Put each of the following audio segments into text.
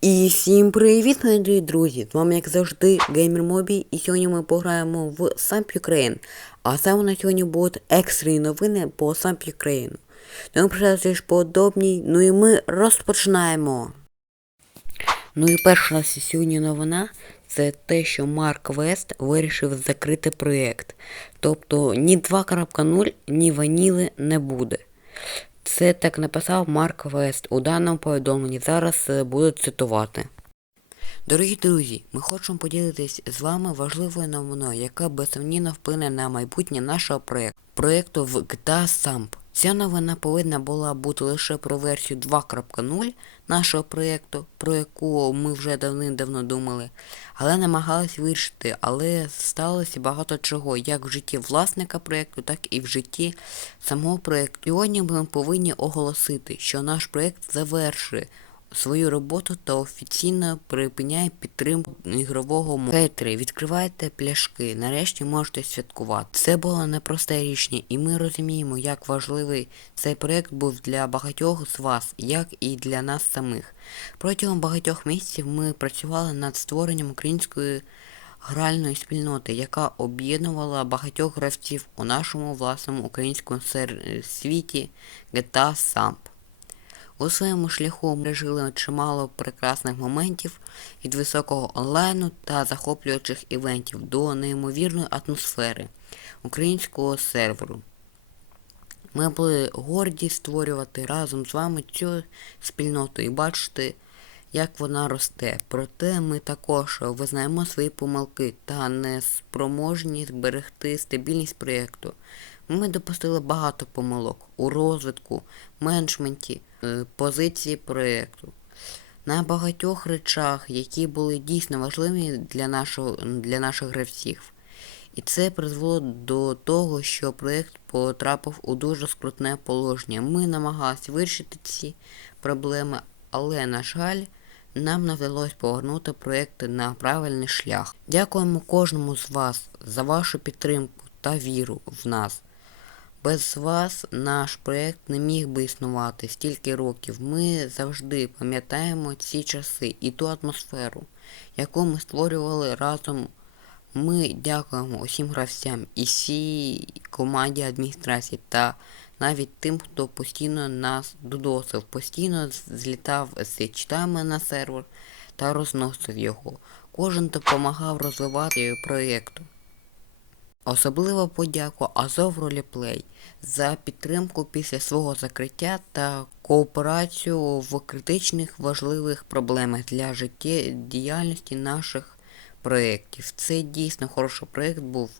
І всім привіт, мої друзі! З вами, як завжди, Геймер Мобі, і сьогодні ми пограємо в Samp Ukraine. А саме на сьогодні будуть екстрені новини по Samp Ukraine. Тому ж подобній, ну і ми розпочинаємо. Ну і перша нас сьогодні новина це те, що Марк Вест вирішив закрити проєкт. Тобто ні 2.0, ні ваніли не буде. Це так написав Марк Вест у даному повідомленні. Зараз е, буду цитувати. Дорогі друзі, ми хочемо поділитись з вами важливою новиною, яка безсумнівно вплине на майбутнє нашого проєкту. Проєкту в GTA Samp. Ця новина повинна була бути лише про версію 2.0 нашого проєкту, про яку ми вже давним-давно думали, але намагались вирішити, але сталося багато чого, як в житті власника проєкту, так і в житті самого проєкту. Сьогодні ми повинні оголосити, що наш проєкт завершує свою роботу та офіційно припиняє підтримку ігрового моду. Хейтери, відкривайте пляшки, нарешті можете святкувати. Це було непросте рішення, і ми розуміємо, як важливий цей проект був для багатьох з вас, як і для нас самих. Протягом багатьох місяців ми працювали над створенням української гральної спільноти, яка об'єднувала багатьох гравців у нашому власному українському світі GTA Samp. У своєму шляху пережили чимало прекрасних моментів від високого онлайну та захоплюючих івентів до неймовірної атмосфери українського серверу. Ми були горді створювати разом з вами цю спільноту і бачити, як вона росте. Проте ми також визнаємо свої помилки та неспроможні зберегти стабільність проєкту. Ми допустили багато помилок у розвитку, менеджменті, е, позиції проєкту. На багатьох речах, які були дійсно важливі для, нашого, для наших гравців. І це призвело до того, що проєкт потрапив у дуже скрутне положення. Ми намагалися вирішити ці проблеми, але, на жаль, нам не вдалося повернути проєкт на правильний шлях. Дякуємо кожному з вас за вашу підтримку та віру в нас. Без вас наш проєкт не міг би існувати стільки років. Ми завжди пам'ятаємо ці часи і ту атмосферу, яку ми створювали разом. Ми дякуємо усім гравцям і всій команді адміністрації та навіть тим, хто постійно нас додосив, постійно злітав з читами на сервер та розносив його. Кожен допомагав розвивати проєкту. Особливо подяку Азов Роліплей за підтримку після свого закриття та кооперацію в критичних важливих проблемах для життєдіяльності наших проєктів. Це дійсно хороший проєкт був,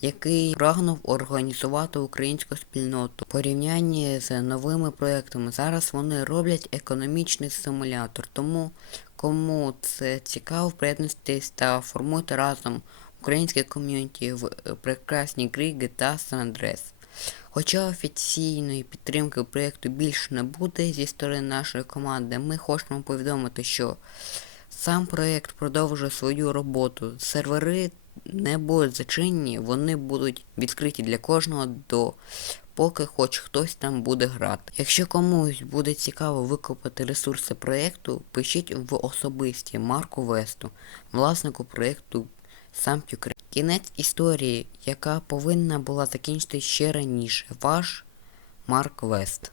який прагнув організувати українську спільноту. В порівнянні з новими проєктами зараз вони роблять економічний симулятор, тому кому це цікаво, приєднуйтесь та формуйте разом українське ком'юніті в прекрасній грі GTA San Andreas. Хоча офіційної підтримки проєкту більше не буде зі сторони нашої команди, ми хочемо повідомити, що сам проєкт продовжує свою роботу. Сервери не будуть зачинені, вони будуть відкриті для кожного до поки хоч хтось там буде грати. Якщо комусь буде цікаво викопати ресурси проєкту, пишіть в особисті Марку Весту, власнику проєкту сам Пюкре. Кінець історії, яка повинна була закінчити ще раніше. Ваш Марк Вест.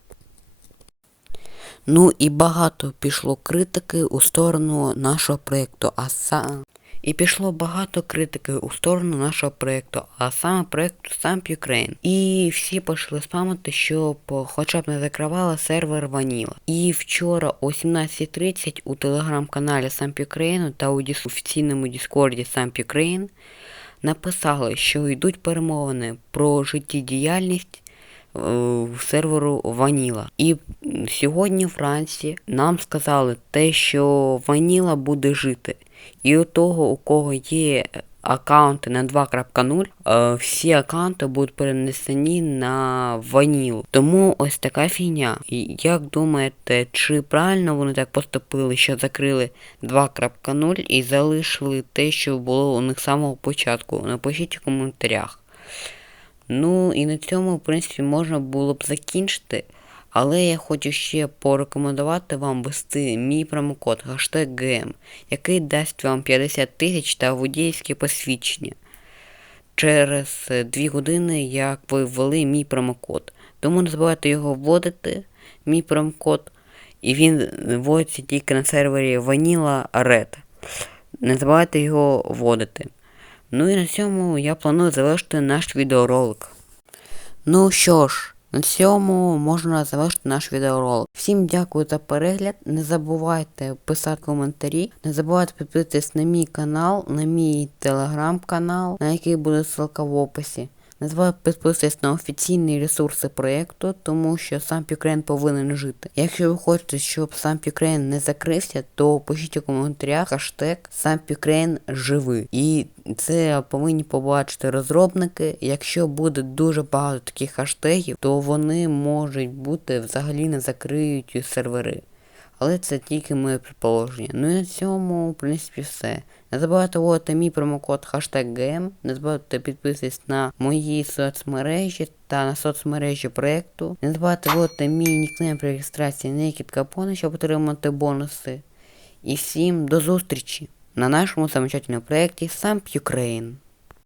Ну і багато пішло критики у сторону нашого проєкту, а сам. І пішло багато критики у сторону нашого проєкту, а саме проєкту Samp Ukraine. І всі почали спамити, щоб хоча б не закривали сервер Vanilla. І вчора о 17.30 у телеграм-каналі Samp Ukraine та у офіційному Діскорді Samp Ukraine написали, що йдуть перемовини про життєдіяльність серверу Ваніла. І сьогодні в Франції нам сказали те, що Ваніла буде жити. І у того, у кого є аккаунти на 2.0, всі аккаунти будуть перенесені на ванілу. Тому ось така фігня. Як думаєте, чи правильно вони так поступили, що закрили 2.0 і залишили те, що було у них з самого початку? Напишіть у коментарях. Ну і на цьому, в принципі, можна було б закінчити. Але я хочу ще порекомендувати вам ввести мій промокод GM, який дасть вам 50 тисяч та водійське посвідчення через 2 години, як ви ввели мій промокод. Тому не забувайте його вводити, мій промокод, і він вводиться тільки на сервері Vanilla Red. Не забувайте його вводити. Ну і на цьому я планую завершити наш відеоролик. Ну що ж, на цьому можна завершити наш відеоролик. Всім дякую за перегляд. Не забувайте писати коментарі, не забувайте підписатись на мій канал, на мій телеграм-канал, на який буде ссылка в описі. Забувайте підписатись на офіційні ресурси проєкту, тому що сам Ukraine повинен жити. Якщо ви хочете, щоб сам Ukraine не закрився, то пишіть у коментарях хаштег сам Ukraine живий. І це повинні побачити розробники. Якщо буде дуже багато таких хаштегів, то вони можуть бути взагалі не закриють сервери. Але це тільки моє предположення. Ну і на цьому, в принципі, все. Не забувайте вводити мій промокод hashtag GM, не забувайте підписатись на мої соцмережі та на соцмережі проєкту. Не забувайте вводити мій нікнейм при реєстрації Naked Capone, щоб отримати бонуси. І всім до зустрічі на нашому замечательному проєкті Самп Ukraine.